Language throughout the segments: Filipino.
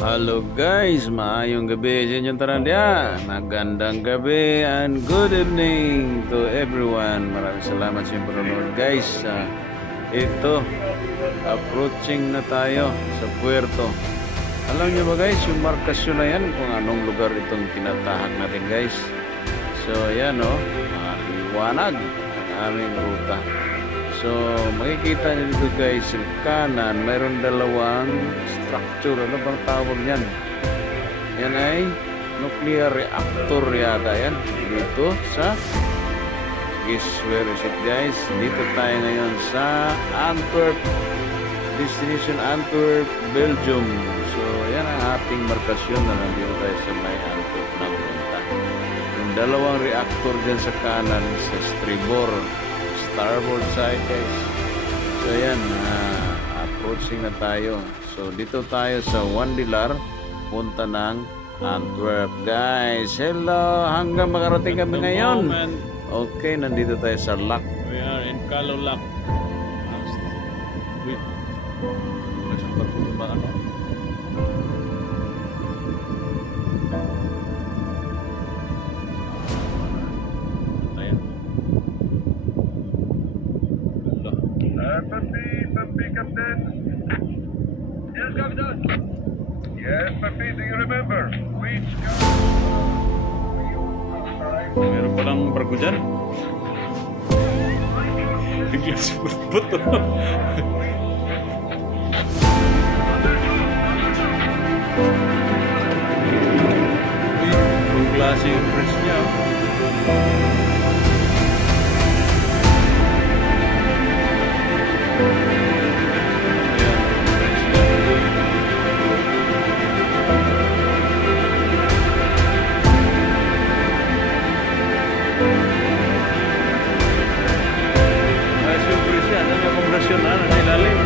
Hello guys, maayong gabi sa inyong tarandia. Magandang gabi and good evening to everyone. Maraming salamat sa inyong panonood guys. Ito, approaching na tayo sa puerto. Alam niyo ba guys, yung markasyon na yan kung anong lugar itong tinatahak natin guys. So yan o, liwanag ang aming ruta. So, makikita niyo dito guys, yung kanan, mayroon dalawang structure. Ano bang tawag yan? Yan ay nuclear reactor yata yan. Dito sa, guess where is it guys? Dito tayo ngayon sa Antwerp. Destination Antwerp, Belgium. So, yan ang ating markasyon na nandito tayo sa may Antwerp na punta. Yung dalawang reactor dyan sa kanan, sa starboard side guys. So yan, approaching na tayo. So dito tayo sa Wandilar, punta ng Antwerp guys. Hello, hanggang makarating kami ngayon. Okay, nandito tayo sa Lac. We are in Calo Lac. Isang barko ba ano? Papi, Captain. Yes, Captain. Yes, Papi, do you remember which Meron palang barko dyan. Bigla si Putput. Ang klase yung press niya. Nasional na ilalim.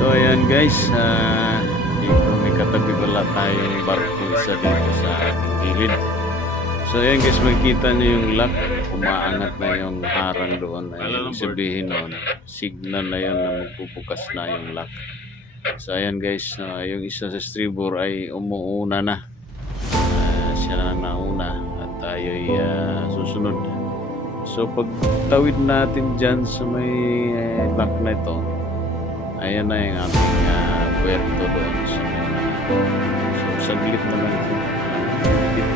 So ayan guys, dito may katabi pala tayong barko isa dito sa ating gilid. So ayan guys, makikita nyo yung lock, umaangat na yung harang doon. Ay sabihin noon, signal na yun na magbubukas na yung lock. So ayan guys, yung isa sa stribor ay umuuna na. Siya na nauna at tayo ay susunod. So pag tawid natin dyan sa may lock na ito, ayan na yung aming puerto doon sa so saglit na lang ito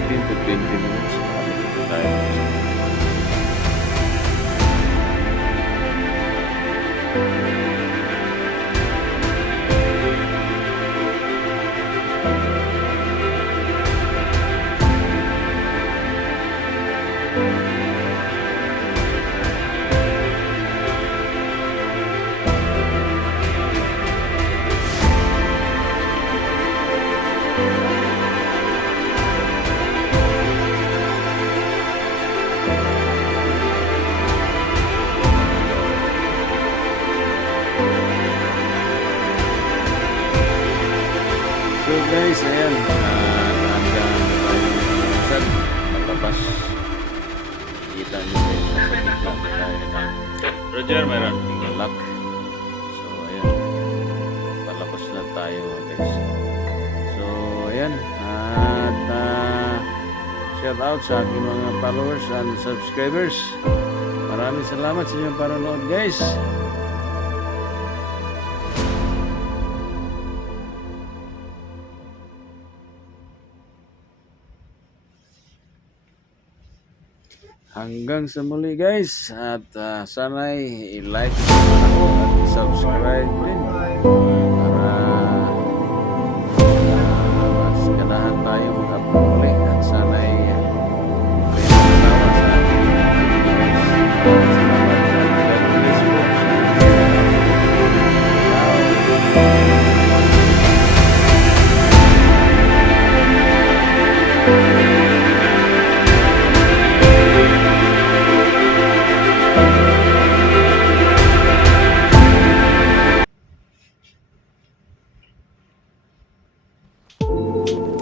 15 to 20 minutes tayo. So guys, ayan, hanggang tayo maglabas. Kita nyo guys, sa gitna tayo ng Roger, meron. lock. So ayan, palabas na tayo guys. So ayan, at shout out sa aking mga followers and subscribers. Maraming salamat sa inyong panonood guys. Hanggang sa muli guys, at sana'y i-like ako at i-subscribe din para mas ganahan tayo mag-upload muli at sana'y kayo sa ating guys. Yes,